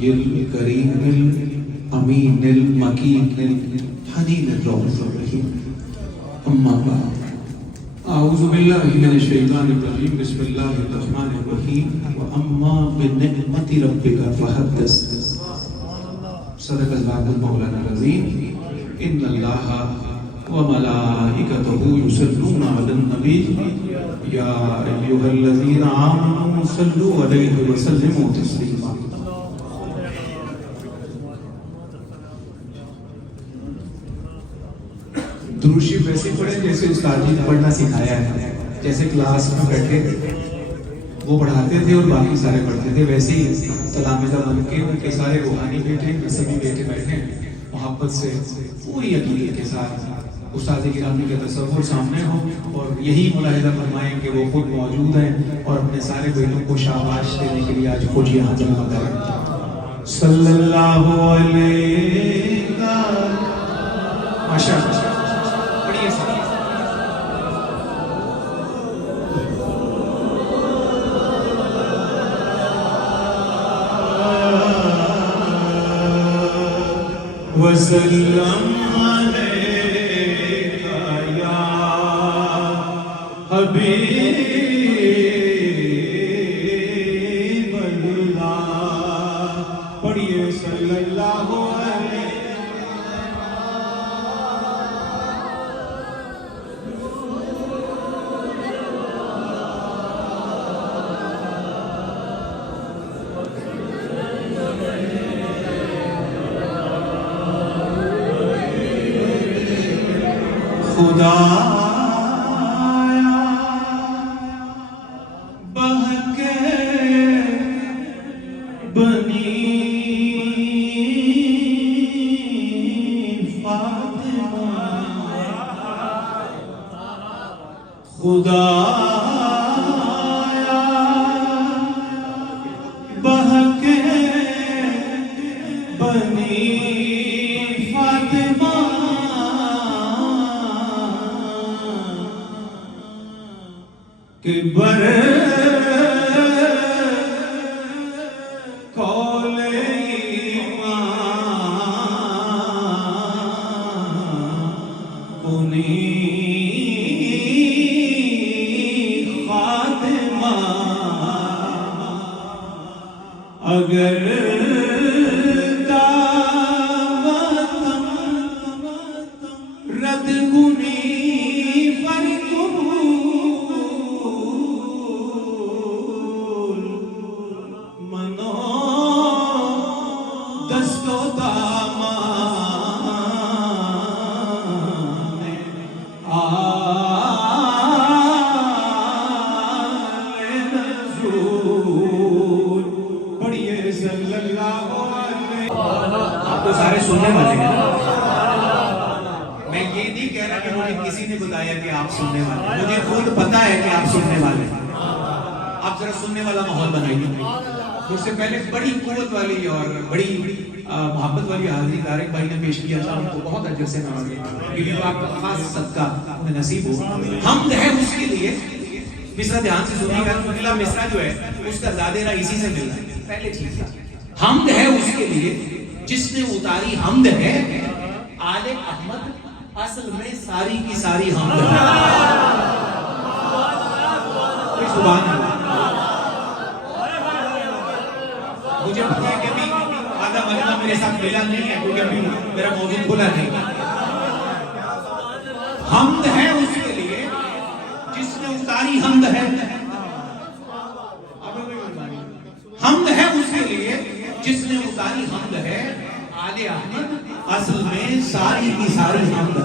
القوي الكريم الأمين المكين الحنين الرؤوف الرحيم. أما بعد، أعوذ بالله من الشيطان الرجيم. بسم الله الرحمن الرحيم. وأما بنعمة ربك فحدث. صدق الله مولانا العظيم. إن الله وملائكته يصلون على النبي يا أيها الذين آمنوا صلوا عليه وسلموا تسليما. درود شریف ویسے پڑھیں جیسے استاد جی نے پڑھنا سکھایا ہے. جیسے کلاس میں بیٹھے وہ پڑھاتے تھے اور باقی سارے پڑھتے تھے، ویسے ہی تلامذہ بن کے ان کے سارے روحانی بیٹے سبھی بیٹے بیٹھے محبت سے پوری عقیدت کے ساتھ استاد گرامی کا تصور سامنے ہو، اور یہی ملاحظہ فرمائیں کہ وہ خود موجود ہیں اور اپنے سارے بیٹوں کو شاباش دینے کے لیے آج خود یہاں جمع کریں. صلی اللہ علیہ ماشاء اللہ. پڑھیے ساتھ. وسلم علیک یا حبیب اللہ. پڑھیے صلی اللہ علیہ. خدایا بہکے بنی فاطمہ، خدایا بہکے بنی فاطمہ، کہ بر قول ایمان کنی خاتمہ. اگر دعوتم رد کنی پر آپ تو سارے سننے والے ہیں. میں یہ نہیں کہہ رہا کہ مجھے کسی نے بتایا کہ آپ سننے والے ہیں، مجھے خود پتا ہے کہ آپ سننے والے ہیں. آپ ذرا سننے والا ماحول بنائیے. مجھ سے پہلے بڑی قوت والی اور بڑی محبت والی حاضری طارق بھائی نے پیش کیا تھا. ان کو بہت اجر سے نوازے. یہ آپ کا خاص صدقہ انہیں نصیب ہو. حمد ہے اس کے لیے. مصرع دھیان سے سنیے گا. اگلا مصرع جو ہے اس کا زادہ اسی سے ملتا ہے. پہلے چیز حمد ہے اس کے لیے جس نے اتاری. حمد ہے آل احمد اصل میں ساری کی ساری حمد ہے. سبحان اللہ. مجھے پتا ہے کہ ابھی آدھا ملکہ میرے ساتھ ملا نہیں ہے کیونکہ ابھی میرا موضوع کھلا نہیں. حمد ہے اس کے لیے جس نے اتاری. حمد ہے حمد ہے اس کے لیے جس نے اتاری. حمد ہے آل احمد اصل میں ساری کی ساری حمد ہے.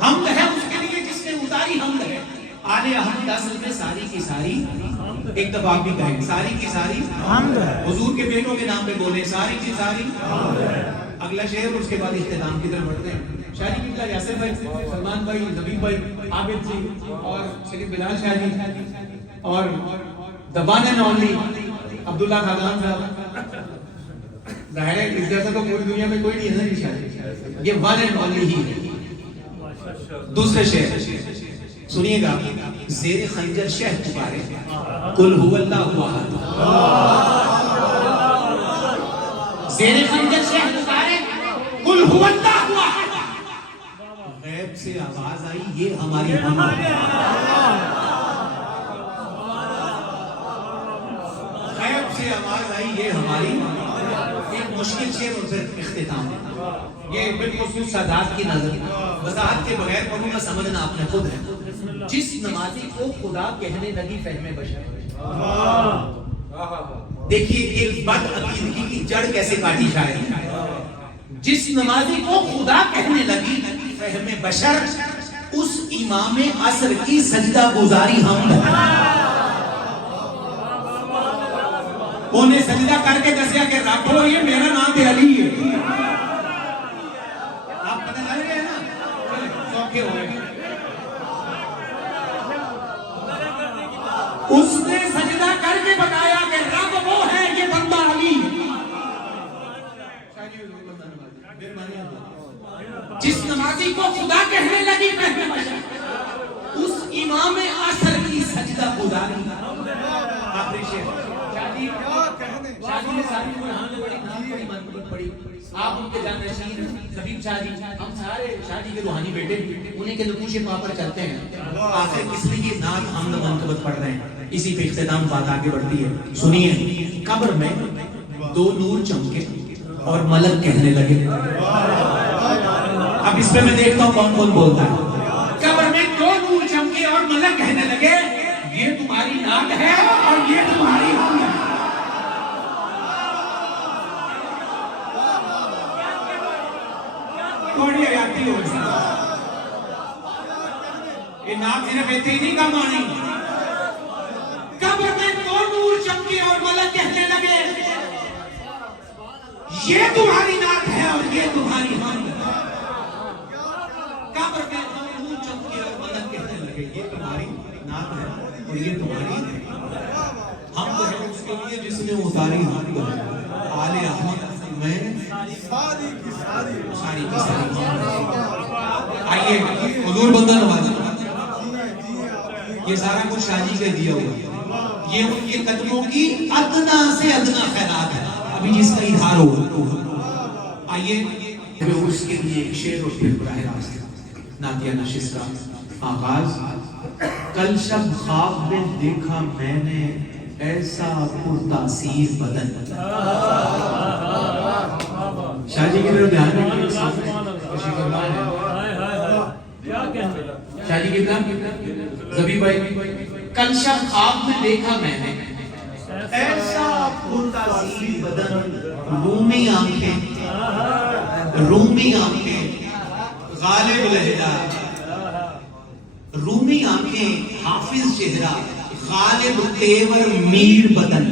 حمد ہے اس کے لیے جس نے اتاری. حمد ہے آل احمد اصل میں ساری کی ساری. ایک دفعہ آپ بھی کہیں ساری کی ساری حمد ہے. حضور کے بیٹوں کے نام پہ بولیں ساری کی ساری حمد ہے. اگلا شعر اور اس کے بعد اختتام کی طرف بڑھتے ہیں. شاعری قبلہ یاسر بھائی، سلمان بھائی، نبی بھائی، عابد جی اور شریف بلال شاہ جی اور the one and only عبداللہ خاقان صاحب. ظاہر ہے اس جیسا تو پوری دنیا میں کوئی نہیں ہے نا. یہ one and only ہی ہے. دوسرے شعر سنیے گا، زیر خنجر شہ پکارے قل هو اللہ احد، زیر خنجر شہ پکارے قل هو اللہ احد، غیب سے آواز آئی یہ ہماری ہم، غیب سے آواز آئی یہ ہماری، ایک مشکل شعر اور پھر اختتام ہے یہ بالخصوص سادات کی نظر وضاحت کے بغیر پڑھوں گا، سمجھنا آپ نے خود ہے۔ جس نمازی کو خدا کہنے لگی فہم بشر، دیکھیے ایک بد عقیدگی کی جڑ کیسے کاٹی جائے، جس نمازی کو خدا کہنے لگی فہم بشر، اس امام عصر کی سجدہ گزاری ہم انہیں سجدہ کر کے دسیا کہ رب یہ میرا نام تے علی ہے، آپ پتہ چل گئے نا، سوکھے ہوئے اس نے سجدہ کر کے بتایا کہ رب وہ ہے یہ بندہ علی، جس نمازی کو خدا کہنے لگی فہم بشر، اس امام عصر کی سجدہ گزاری، آخری شعر شاہ نے ساری قرآن میں بڑی نام بڑی منقبت پڑھی، آپ ان کے جانشین زبیب شاہ جی، ہم سارے شاہ جی کے روحانی بیٹے انہیں کے نقوش پا پر چلتے ہیں، آخر کس لیے نعت حمد منقبت پڑھ رہے ہیں، اسی پہ اختتام بات آگے بڑھتی ہے۔ سنیے، قبر میں دو نور چمکے اور ملک کہنے لگے، اب اس پہ میں دیکھتا ہوں کون کون بولتا ہے، قبر میں دو نور چمکے اور ملک کہنے لگے یہ تمہاری نعت ہے اور یہ تمہاری حمد ہے، تھوڑی حیاتی ہو گئی، یہ نام صرف ایسے ہی نہیں کام آنی، قبر میں دو نور چمکے اور ملک کہنے لگے یہ تمہاری نعت ہے اور یہ تمہاری حمد ہے، قبر میں دو نور چمکے اور ملک کہنے لگے یہ تمہاری نعت ہے اور یہ تمہاری حمد ہے، اس کے لیے جس نے اتاری حمد ہے، آل احمد میں ساری کی ساری آئیے حضور بندہ نوازی، یہ سارا کچھ شاہ جی کا دیا ہوا، یہ ان کے قدموں کی ادنا سے ادنا خیرات ہے، ابھی جس کا اظہار ہو، آئیے اس کے لیے ایک شعر اور پھر براہ راست نعتیہ نشست کا آغاز۔ کل شب خواب میں دیکھا میں نے ایسا پرتاثیر بدن، شاہ جی کی طرف دھیان رکھیے، شاہ جی کی طرف زبی بھائی، کل شب خواب میں دیکھا میں نے ایسا پرتاثیر بدن، رومی آنکھیں، رومی آنکھیں، غالب لہجہ، رومی آنکھیں، حافظ چہرہ، غالب تیور میر بدن،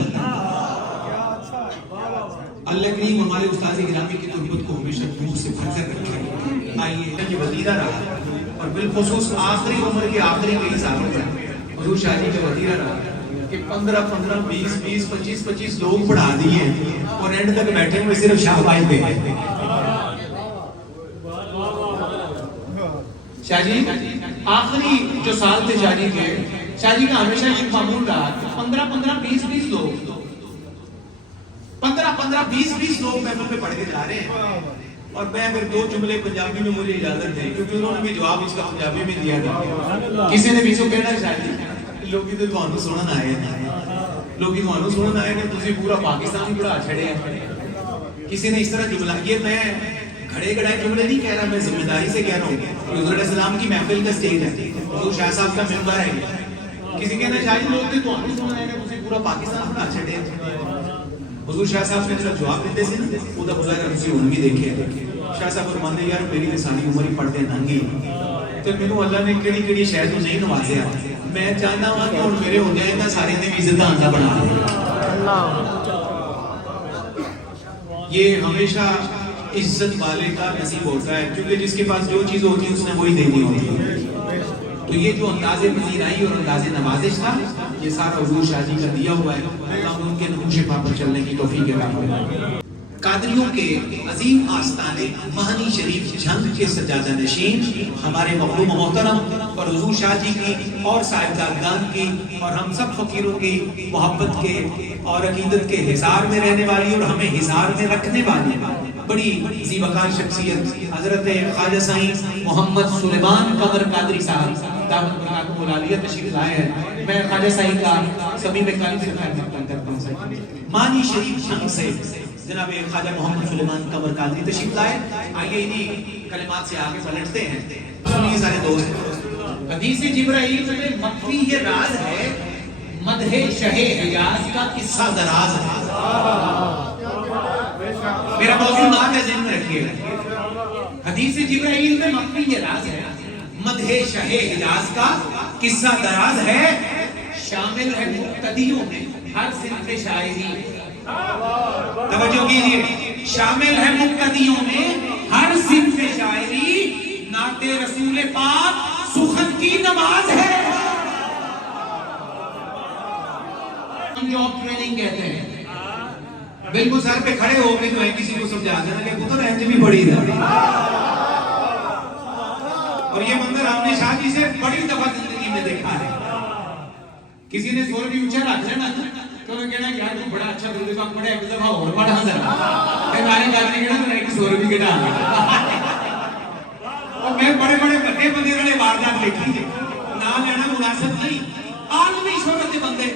اللہ کریم ہمارے استاد گرامی کی تربت کو ہمیشہ دور سے بھر کر رکھے۔ آئیے یہ وزیرہ رہا اور بالخصوص آخری عمر کے آخری کئی سالوں میں حضور شاہ جی کا وزیرہ رہا کہ 15 20 25 لوگ پڑھا دیے اور اینڈ تک بیٹھے ہوئے صرف شاہ بھائی دے گئے۔ شاہ جی آخری جو سال تھے شاہ جی کے، شاہ جی کا ہمیشہ یہ معمول رہا کہ 15 20 لوگ 15 20 لوگ محفل پہ پڑھ کے جا رہے ہیں، اور میں اگر دو جملے پنجابی میں مجھے اجازت دیں کیونکہ انہوں نے بھی جواب اس کا پنجابی میں دیا تھا، کسی نے بھی سو کہنا چاہیے لوگی تو تھانوں سنن آئے لوگی تھانوں سنن آئے نے تسی پورا پاکستان پڑھا چھڑے ہیں، کسی نے اس طرح جملہ، یہ میں کھڑے کھڑائے جملے نہیں کہہ رہا، میں ذمہ داری سے کہہ رہا ہوں، حضور علیہ السلام کی محفل کا سٹیج ہے، حضور شاہ صاحب کا ممبر ہے، کسی کہنا چاہیے لوگ تو تھانوں سنن آئے نے تسی پورا پاکستان پڑھا چھڑے ہیں، حضور شاہ صاحب نے جب جواب دیتے سے وہ دا خدا کا کسی ان بھی دیکھے شاہ صاحب فرماتے یار میری ساری عمر ہی پڑھتے ننگی تو مینوں اللہ نے کیڑی کیڑی شے تو نہیں نوازیا، میں چاہتا ہوں کہ ہن میرے ہو جائے نا سارے نے عزت آندا بنا یہ ہمیشہ عزت والے کا نصیب ہوتا ہے، کیونکہ جس کے پاس جو چیز ہوتی ہے اس نے وہی دینی ہوتی ہے، تو یہ جو انداز پذیرائی اور انداز نوازش تھا یہ سارا حضور شاہ جی کا دیا ہوا ہے، اللہ ان کے نقوش پا پر چلنے کی توفیق عطا فرمائے۔ قادریوں کے عظیم آستانے مہانی شریف جھنگ کے سجادہ نشین ہمارے مخلوق محترم اور حضور شاہ جی کی اور صاحبزادگان کی اور ہم سب فقیروں کی محبت کے اور عقیدت کے حصار میں رہنے والی اور ہمیں حصار میں رکھنے والی بڑی زیباکار شخصیت حضرت خواجہ سائیں محمد سلیمان قمر قادری صاحب دعوت برکاتہ العالیہ تشریف لائے ہیں. میں خواجہ سائیں کا سبھی میں قلب سے خدمت کرتا ہوں. مانی شریف جھنگ سے جناب خواجہ محمد سلیمان قمر قادری تشریف لائے. آئیے انہی کلمات سے آگے پلٹتے ہیں. سنیے سارے دوست. حدیث جبرائیل میں مخفی یہ راز ہے، مدح شہ حجاز کا قصہ دراز ہے. میرا موضوع نام ہے، ذہن میں رکھیے گا. حدیث جبرائیل میں مخفی یہ راز ہے، مدح شہ حجاز کا قصہ دراز ہے، شامل ہے مقتدیوں میں ہر صنف شاعری. توجہ کیجئے، شامل ہے مقتدیوں میں ہر صنف شاعری، نعت رسول پاک سخن کی نماز ہے. جاب ٹریننگ کہتے ہیں. بالکل سر پہ کھڑے ہو کے جو ہے کسی کو سمجھا دینا کہ پتر رہتے بھی بڑی ہے. اور یہ منظر ہم نے شاہ جی سے بڑی دفعہ زندگی میں دیکھا ہے. کسی نے سور بھی اونچا رکھ لینا تو انہوں نے کہنا کہ یار تو بڑا اچھا دل وقت پڑھا ایک دفعہ اور پڑھا ذرا. پھر میں نے کہنا میں ایک سور بھی گٹا اور میں بڑے بڑے بڑے بندے والے واردات دیکھی تھے. نام لینا مناسب نہیں. عالمی شہرت بندے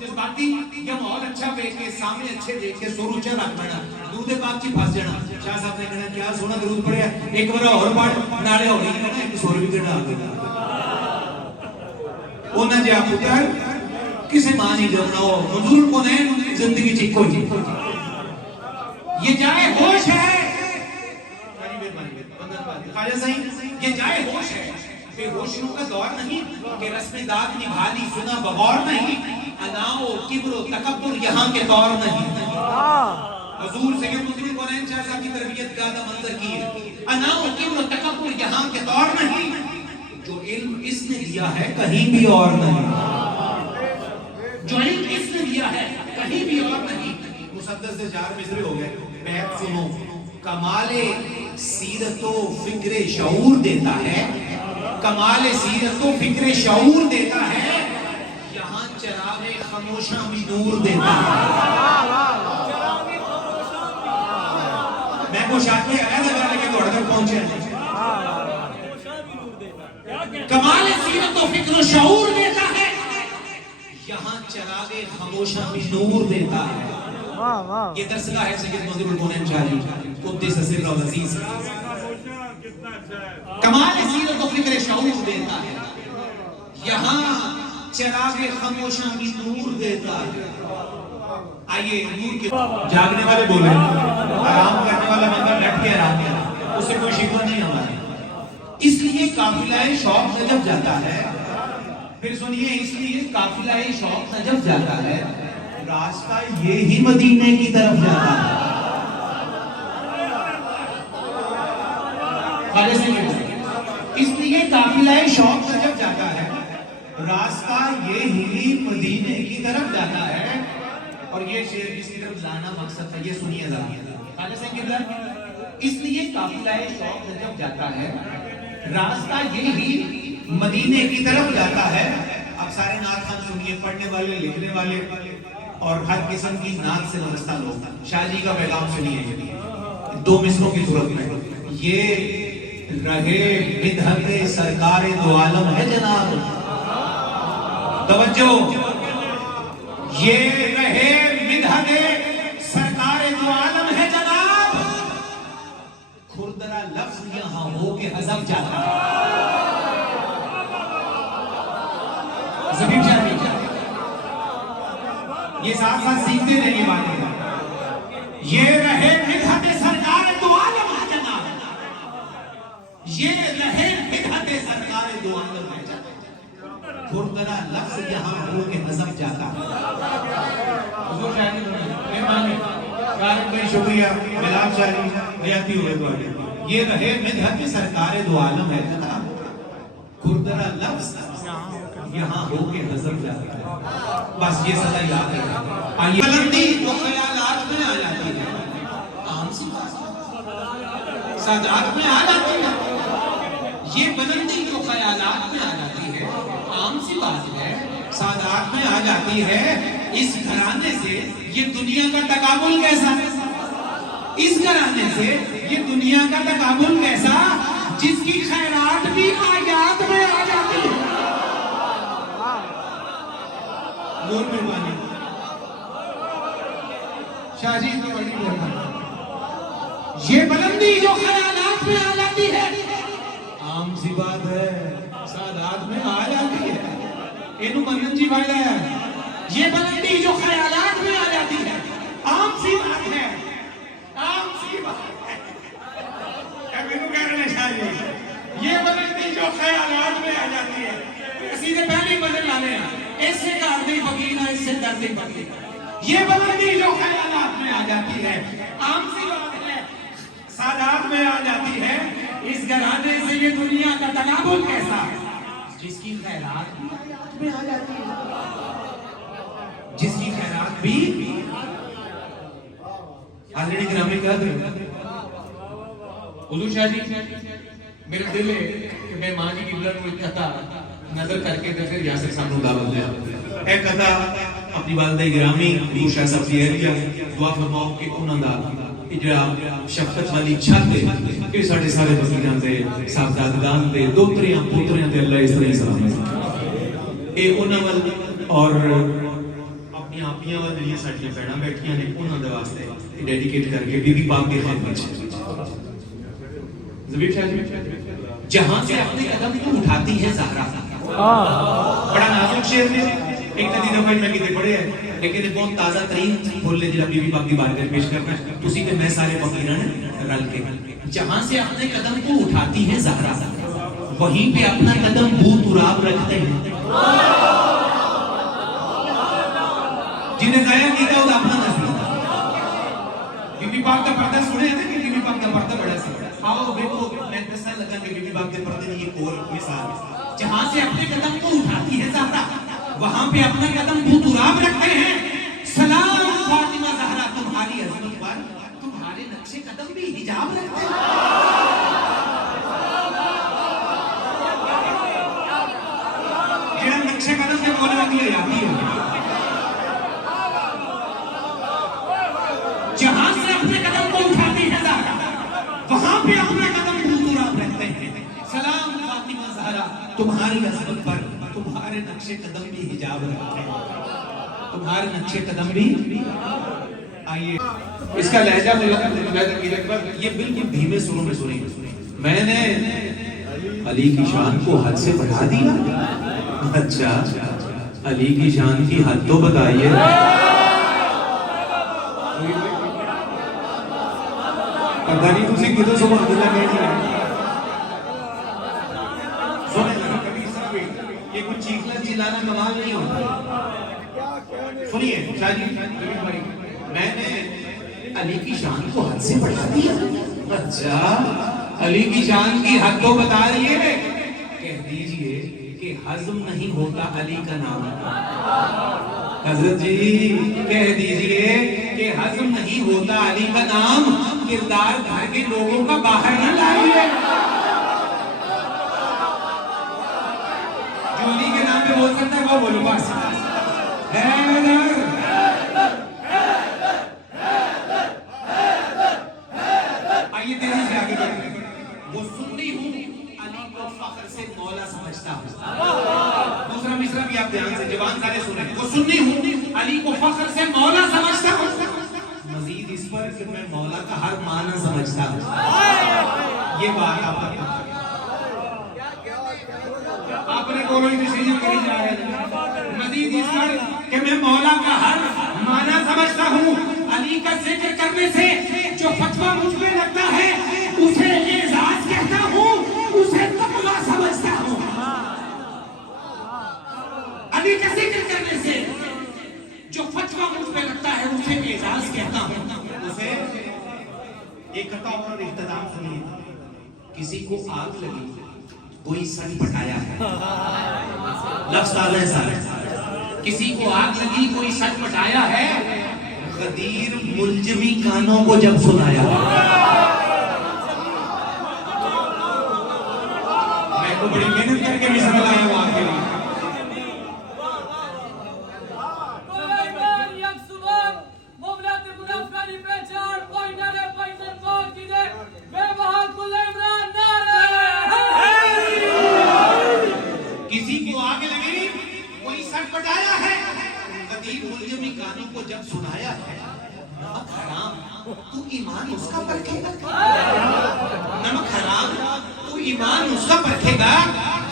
جذباتی یا ماحول اچھا دیکھ کے سامنے اچھے دیکھ کے سور اونچا رکھ لینا، درود پاک کی پھنس جانا. شاہ صاحب نے کہنا کیا سونا درود پڑھیا، ایک بار اور پڑھ نالے ہو نہیں کہنا ایک سور بھی گٹا دینا. اونا جی آپ پتر کسے مانی جمنا ہو منظور کو نہیں زندگی چکو جی. یہ جائے ہوش ہے، خواجہ سائیں یہ جائے ہوش ہے، بے ہوشیوں کا دور نہیں کہ رسم داد نبھالی سنا بغور نہیں. انا و کبر و تکبر یہاں کے طور نہیں. حضور سید مسلم قرآن شاہ صاحب کی تربیت کا منظر کی ہے. انا و کبر و تکبر یہاں کے طور نہیں، جو علم اس نے دیا ہے کہیں بھی اور نہیں. جو علم اس نے دیا ہے کہیں بھی اور نہیں. مسدس سے 4 مصرے ہو گئے. بیت سنو. کمال سیرت و فکر شعور دیتا ہے، کمال سیرت و فکر شعور دیتا ہے، یہاں چراغ خاموشاں بھی نور دیتا ہے. میں کو شاہ کے عہد لگانے کے دوڑ کر پہنچے ہیں. کمال سیرت و فکر و شعور دیتا ہے، یہاں چراغ خاموشاں بھی نور دیتا ہے. یہ درسگاہ ہے سید منظور الکونین شاہ جی قدس سر و عزیز. کمال سیرت و فکر شعور دیتا ہے، یہاں چراغ خاموشاں بھی نور دیتا ہے. آئیے نور کے جاگنے والے بولے، آرام کرنے والا بندہ بیٹھ کے آرام کرے، اس سے کوئی شکوہ نہیں ہمارے. اس لیے قافلہ شوق نجف جاتا ہے. پھر سنیے، اس لیے قافلہ شوق نجف جاتا ہے، راستہ یہی مدینے کی طرف جاتا ہے. اس لیے قافلہ شوق نجف جاتا ہے، راستہ یہی مدینے کی طرف جاتا ہے. اور یہ شعر جس کی طرف لانا مقصد ہے، یہ سنیے ذرا. اس لیے قافلہ شوق نجف جاتا ہے، راستہ یہی مدینے کی طرف جاتا ہے. اب سارے نعت خان سنیے، پڑھنے والے لکھنے والے اور ہر قسم کی نعت سے وابستہ لوگ. شاہ جی کا پیغام سنیے 2 مصروں کی صورت میں. یہ رہے مدحت سرکار دو عالم ہے جناب. توجہ، یہ رہے مدحت سرکار دو عالم ہے جناب. کھردرا لفظ یہاں ہو کے حذف جاتا ہے. زبیر شاہ یہ ساتھ ساتھ سیکھتے رہے یہ باتیں. یہ رہے مدحت سرکار دو عالم ہے جناب، یہ رہے مدحت سرکار دو عالم ہے جناب. کھردرا لفظ یہاں ہو کے حذف جاتا ہے. حضور شاہ جی مہربانی، کارم بھائی شکریہ، ملاب شاہ جی بیاتی ہوئے تو آگے. یہ رہے مدحت سرکار دو عالم ہے جناب، کھردرا لفظ یہاں ہو کے حذف جاتا ہے. بس یہ صدا یاد ہے. آئیے بلندی تو خیالات میں آ جاتی ہے، عام سی بات سادات میں آ جاتی ہے. یہ بلندی جو خیالات میں آ جاتی ہے، عام سی بات ہے، سادات میں آ جاتی ہے، اس گھرانے سے یہ دنیا کا تقابل کیسا؟ اس گھرانے سے یہ دنیا کا تقابل کیسا جس کی خیرات بھی آیات میں آ جاتی ہے؟ نور مہربانی شاہ جی تو بڑی مہربانی، یہ بلندی جو خیالات میں آ جاتی ہے، عام سی بات ہے، سادات میں آ جاتی ہے، اینو منن جی بھائی ہے، یہ بلندی جو خیالات میں آ جاتی ہے، عام سی بات ہے، عام سی بات ہے، اینو کہہ رہے ہیں شاہ جی، یہ بلندی جو خیالات میں آ جاتی ہے، سیدھے پہلی بدل لانے ہیں، اس سے کاردی فقیر ہے، اس سے دردی فقیر ہے، یہ بلندی جو خیالات میں آ جاتی ہے، عام سی بات ہے، سادات میں آ جاتی ہے، اس گھرانے سے یہ دنیا کا تقابل کیسا ہے جس کی خیرات بھی آیات میں آ جاتی ہے، جس کی خیرات بھی حاضرین گرامی قدر، حضور شاہ جی میرے دل ہے کہ میں ماں جی کی بلند کو ایک قطع نظر کر کے پھر ریاست صاحب نے دعوت دیا ایک قطع اپنی والدہ گرامی حضور شاہ صاحب کی اہلیہ دعا فرماؤ کہ انہوں دا اجرا شفقت والی چھت دے کہ ساڑھے سارے فقیران دے صاحبزادگان دے دوتریاں پوتریاں دے اللہ اس طرح سلام اے انہوں وال اور اپنی آپیاں وال جنیاں ساڑھیاں پیڑاں بیٹھیاں نے انہوں دے واسطے ڈیڈیکیٹ کر کے بی بی پاک کے خدمت زبیر شاہ جی جہاں سے اپنے قدم کو اٹھاتی ہے زہرا، بڑا نازک شعر میں ایک ندی دفعہ میں کتے پڑھے ہیں لیکن بہت تازہ ترین بول لے جناب بی بی پاک کی بارگاہ پیش کرنا ہے تو اسی کے میں سارے فقیران رل کے جہاں سے اپنے قدم کو اٹھاتی ہے زہرا وہیں پہ اپنا قدم بو تراب رکھتے ہیں، جنہیں ضائع کیا وہ اپنا نظر بی بی پاک کا پردہ سنے ہیں کہ بی بی پاک کا پردہ بڑا سا آؤ دیکھو میں دستا لگا کہ بی بی پاک کے پردے نے یہ کول مثال ہے جہاں سے اپنے قدم کو اٹھاتی ہے زہرا وہاں پہ اپنا قدم بو تراب رکھتے ہیں، سلام فاطمہ زہرا تمہاری عظمت پر تمہارے نقش قدم بھی حجاب رکھتے ہیں، جہاں نقش قدم کے بولے لگی جاتی ہے جہاں سے اپنے قدم کو اٹھاتی ہے زہرا وہاں پہ اپنا قدم بو تراب رکھتے ہیں، سلام فاطمہ زہرا تمہاری عظمت پر تمہارے نقش قدم بھی حجاب رکھتے ہیں، تمہارے نقش قدم بھی آئیے اس کا لہجہ یہ بالکل دھیمے سروں میں سنی میں نے علی کی شان کو حد سے بڑھا دیا، اچھا علی کی شان کی حد تو بتائیے، پتہ نہیں تسی کدھر سبحان اللہ کہہ دیا یہ کچھ چیخنا چلانا کمال نہیں ہوتا، سنیے شاہ جی میں نے علی کی شان کو حد سے بڑھا دیا، اچھا علی کی شان کی حد تو بتا رہی ہے، کہہ دیجئے کہ ہضم نہیں ہوتا علی کا نام، حضرت جی کہہ دیجئے کہ ہضم نہیں ہوتا علی کا نام، کردار گھر کے لوگوں کا باہر نہ لائیے، جو علی کے نام پہ بول سکتا ہے وہ بولو بس حیدر آئیے تیزی سے آگے بڑھیں، وہ سنی ہوں علی کو فخر سے مولا سمجھتا ہوں، دوسرا مصرع بھی آپ دھیان سے جوان سارے سنیں، وہ سنی ہوں علی کو فخر سے مولا سمجھتا ہوں، مزید اس پر کہ میں مولا کا ہر معنی سمجھتا ہوں، یہ بات آپ نے کولو ہی تشریح کری جا رہے ہیں، مزید اس پر کہ میں مولا کا ہر معنی سمجھتا ہوں، علی کا ذکر کرنے سے جو فتویٰ مجھ میں لگتا ہے اسے اعزاز کہتا ہوں، اسے تقویٰ سمجھتا ہوں، علی کا ذکر کرنے سے جو فتویٰ مجھ میں لگتا ہے اسے اعزاز کہتا ہوں، اسے ایک قطع اور اختتام سنیے، کسی کو آگ لگی کوئی سن پٹایا ہے، لفظ تازہ ہے سارے، کسی کو آگ لگی کوئی سن پٹایا ہے، غدیر ملجمی کانوں کو جب سنایا ہے، وہی ملزمی کانوں کو جب سنایا ہے نمک حرام تو ایمان اس کا پرکھے گا. نمک حرام تو ایمان اس کا پرکھے گا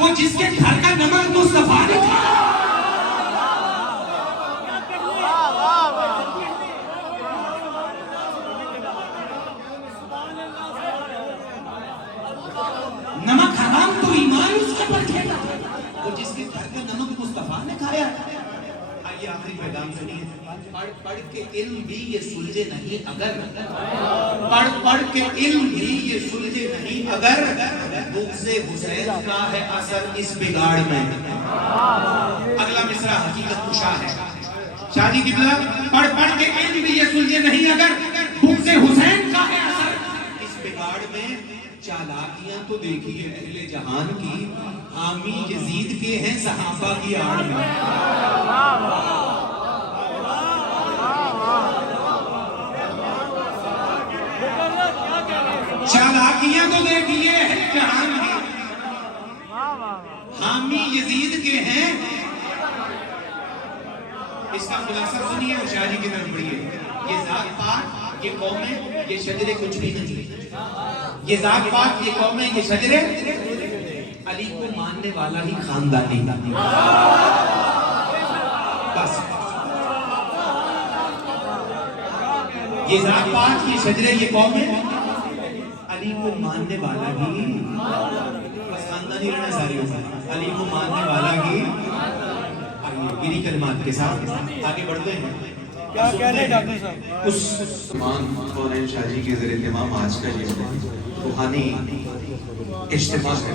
وہ جس کے گھر کا نمک مصطفیٰ نے کھایا. نمک حرام تو ایمان اس کا پرکھے گا وہ جس کے گھر کا نمک مصطفیٰ نے کھایا. آئیے آخری پیغام سنیے. پڑھ کے علم بھی یہ سلجھے نہیں اگر پڑھ کے علم بھی یہ سلجھے نہیں اگر بغض حسین کا ہے اثر اس بگاڑ میں. اگلا مصرع حقیقت کشا ہے. شاہ جی قبلہ پڑھ کے علم بھی یہ سلجھے نہیں اگر بغض حسین کا ہے اثر اس بگاڑ میں. چالاکیاں تو دیکھیے اہل جہان کی حامی یزید کے ہیں صحابہ کی آڑ میں. چالاکیاں تو دیکھیے اہل جہان کی حامی یزید کے ہیں. اس کا خلاصہ سنیے اور شاہ جی کی طرف بڑھیے. یہ ذات پات یہ قومیں یہ شجرے کچھ بھی نہیں. یہ ذات پات یہ قومیں یہ شجرے علی کو ماننے والا ہی خاندانی. بس یہ ذات پات یہ شجرے یہ قومیں علی کو ماننے والا ہی بس خاندانی رہنا ساری علی کو ماننے والا ہی. آئیے کلمات کے ساتھ آگے بڑھتے ہیں. کیا کہنے ڈاکٹر صاحب اس تمام کونین شاہ جی کے زیر اہتمام آج کا یہ روحانی اجتماع ہے.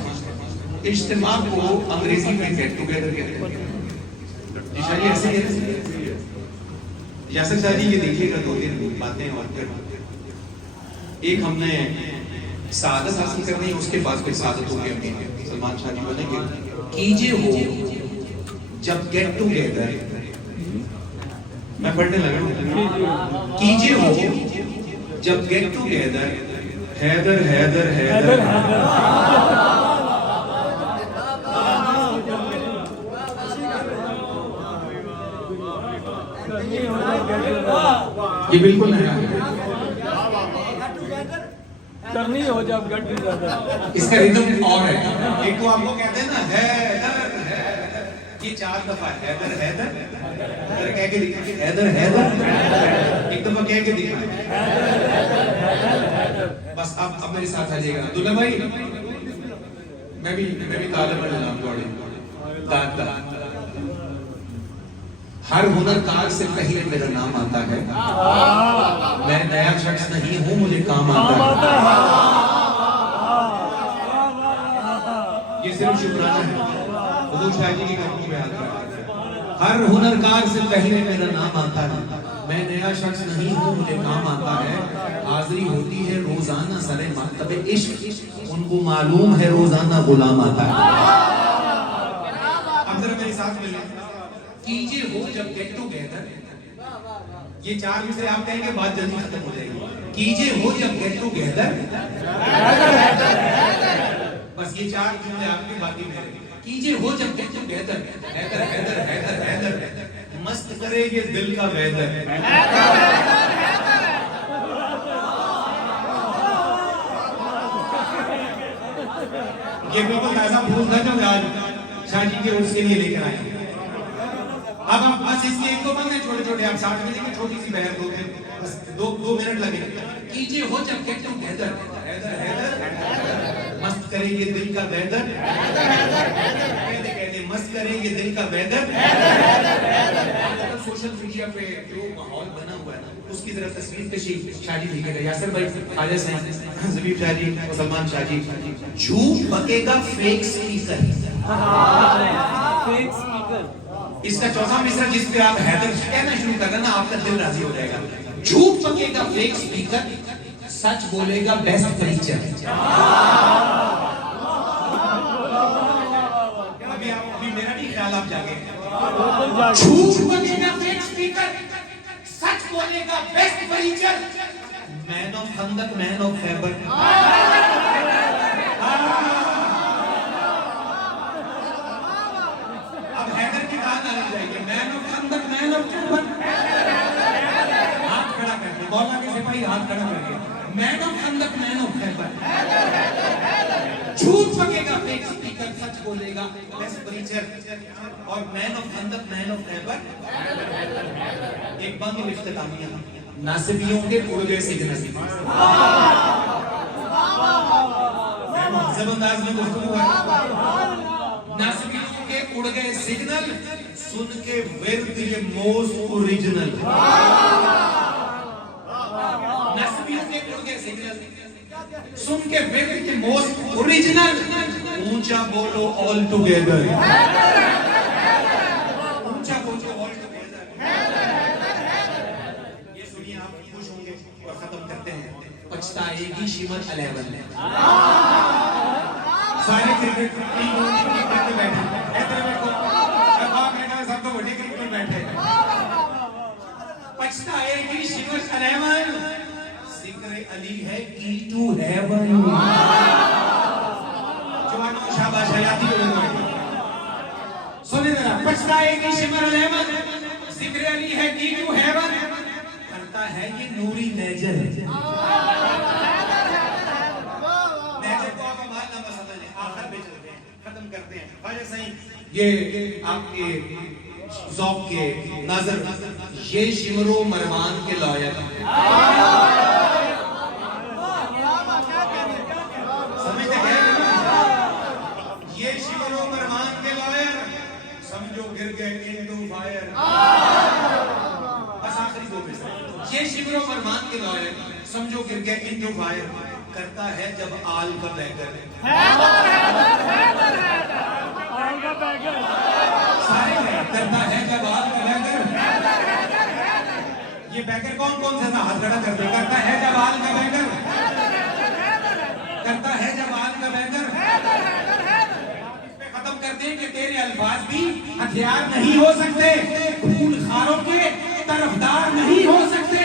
اجتماع کو انگریزی میں گیٹ ٹوگیدر کہتے ہیں. شاہ جی ایسے کہتے ہیں. یاسر شاہ جی یہ دیکھیے گا 2-3 باتیں اور پھر ایک ہم نے سعادت حاصل کرنی ہے اس کے بعد پھر سعادت ہو گئی. سلمان شاہ جی بولیں گے کیجئے ہو جب گیٹ ٹوگیدر. میں پڑھنے لگا کیجئے ہو جب گیٹ ٹوگیدر حیدر حیدر حیدر. یہ بالکل نیا ہے. کرنی ہو جب گیٹ ٹوگیدر اس کا ریدم اور ہے. ایک تو آپ کو کہتے ہیں نا حیدر یہ 4 دفعہ حیدر حیدر کہہ کے دکھائیں. حیدر حیدر ایک دفعہ کہہ کے دکھائیں. بس اب میرے ساتھ آ جائے گا. عبداللہ بھائی میں بھی طالب علم پڑھے دادا. ہر ہنرکار سے پہلے میرا نام آتا ہے. میں نیا شخص نہیں ہوں مجھے کام آتا ہے. یہ صرف شکرانہ ہے. حضور شاہ جی کی کہانی میں آتا ہے ہر ہنرکار سے پہلے میرا نام آتا ہے. میں نیا شخص نہیں ہوں مجھے کام آتا ہے. حاضری ہوتی ہے روزانہ سر مکتب عشق ان کو معلوم ہے روزانہ غلام آتا ہے. اب ذرا میرے ساتھ ملیں. کیجئے ہو جب گیٹ ٹوگیدر. یہ 4 مصرے آپ کہیں گے بات جلدی ختم ہو جائے گی. کیجئے ہو جب گیٹ ٹوگیدر بس یہ 4 جملے آپ کے باقی میں. کیجئے ہو جب گیٹ ٹوگیدر حیدر حیدر حیدر حیدر مست کرے یہ دل کا ویدر. یہ بالکل ایسا پھول تھا جو آج شاہ جی کے عرس کے لیے لے کر آئے. اب آپ بس اس کے ایک دو بندے چھوٹے چھوٹے آپ 60 بجے کی چھوٹی سی بہر دو بس 2 منٹ لگے. کیجئے ہو جب گیٹ ٹوگیدر حیدر حیدر مست کرے یہ دل کا ویدر. کہتے مست کرے یہ دل کا ویدر. سوشل میڈیا پہ جو ماحول بنا ہوا ہے نا اس کی طرف تصویر کشی شاہ جی دیکھے گا. یاسر بھائی خالد صاحب زبیب شاہ جی سلمان شاہ جی. جھوٹ بکے گا فیک اسپیکر. اس کا چوتھا مصرع جس پہ آپ حیدر کہنا شروع کر دینا آپ کا دل راضی ہو جائے گا. جھوٹ بکے گا فیک اسپیکر سچ بولے گا بیسٹ پریچر. ابھی میرا نہیں خیال آپ جاگے. جھوٹ بکے گا فیک اسپیکر سچ بولے گا بیسٹ پریچر. مین آف خندق مین آف خیبر. اب حیدر کی بات آ جائے گی. مین آف خندق مین آف خیبر کھڑا کر دیا. مین آف خندق مین آف خیبر. جھوٹ پکے گا فیک اسپیکر سچ بولے گا بیسٹ پریچر. اور مین آف خندق مین آف خیبر ایک بند اختتامیہ ناصبیوں کے اڑ گئے سگنل. مہذب انداز میں گفتگو ہے. ناصبیوں کے اڑ گئے سگنل سن کے ورد یہ موسٹ اوریجنل. ناصبیوں کے اڑ گئے سگنل سن کے ورد یہ موسٹ اوریجنل. اونچا بولو آل ٹوگیدر. اونچا بولو آل ٹوگیدر. یہ سنیے آپ خوش ہوں گے اور ختم کرتے ہیں. پچھتائے گی شمر 11. سارے کرکٹ ٹیم کرتے بیٹھے ادھر بیٹھو اب میں سب تو بڑے کرکٹ بیٹھے. پچھتائے گی شمر 11. ذکر علی ہے کی ٹو ہیون. جوانوں شاباش حیاتی ہو گئے. سنیں ذرا. پچھتائے گی شمر 11. ذکر علی ہے کی ٹو ہیون. کرتا ہے یہ نوری نیجر. ختم کرتے ہیں. خواجہ صحیح یہ آپ کے ذوق کے ناظر یہ شمر و مروان کے لائق سمجھتے ہیں. یہ شمر و مروان کے لائق سمجھو گر گئے انٹو فائر. بس آخری دو میں سے یہ شمر و مروان کے لائق سمجھو گر گئے انٹو فائر. کرتا ہے جب آل کا بیگر. سارے کرتا ہے جب آل کا بیگر. یہ بیگر کون کون سے تھا ہاتھ کھڑا کرتے. کرتا ہے جب آل کا بیگر. کرتا ہے جب آل کا بیگر. اس پہ ختم کرتے ہیں کہ تیرے الفاظ بھی ہتھیار نہیں ہو سکتے. خون خاروں کے طرفدار نہیں ہو سکتے.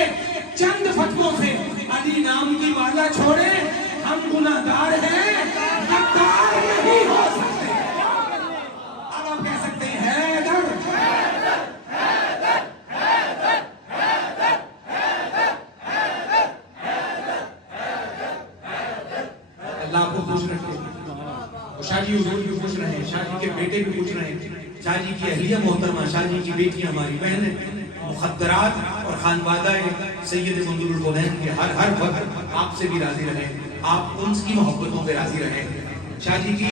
چند فتووں سے علی نام کی مالا چھوڑے ہم گناہگار ہیں غدار نہیں ہو سکتے. اب آپ کہہ سکتے ہیں حیدر. اللہ آپ کو خوش رکھے. شاہ جی حضور بھی خوش رہے. شاہ جی کے بیٹے بھی خوش رہے. شاہ جی کی اہلیہ محترمہ شاہ جی کی بیٹی ہماری بہنیں مخدرات اور خانوادہ سید منظور الکونین کے ہر وقت آپ سے بھی راضی رہے. آپ ان کی محبتوں پہ راضی رہے. شاہ جی کی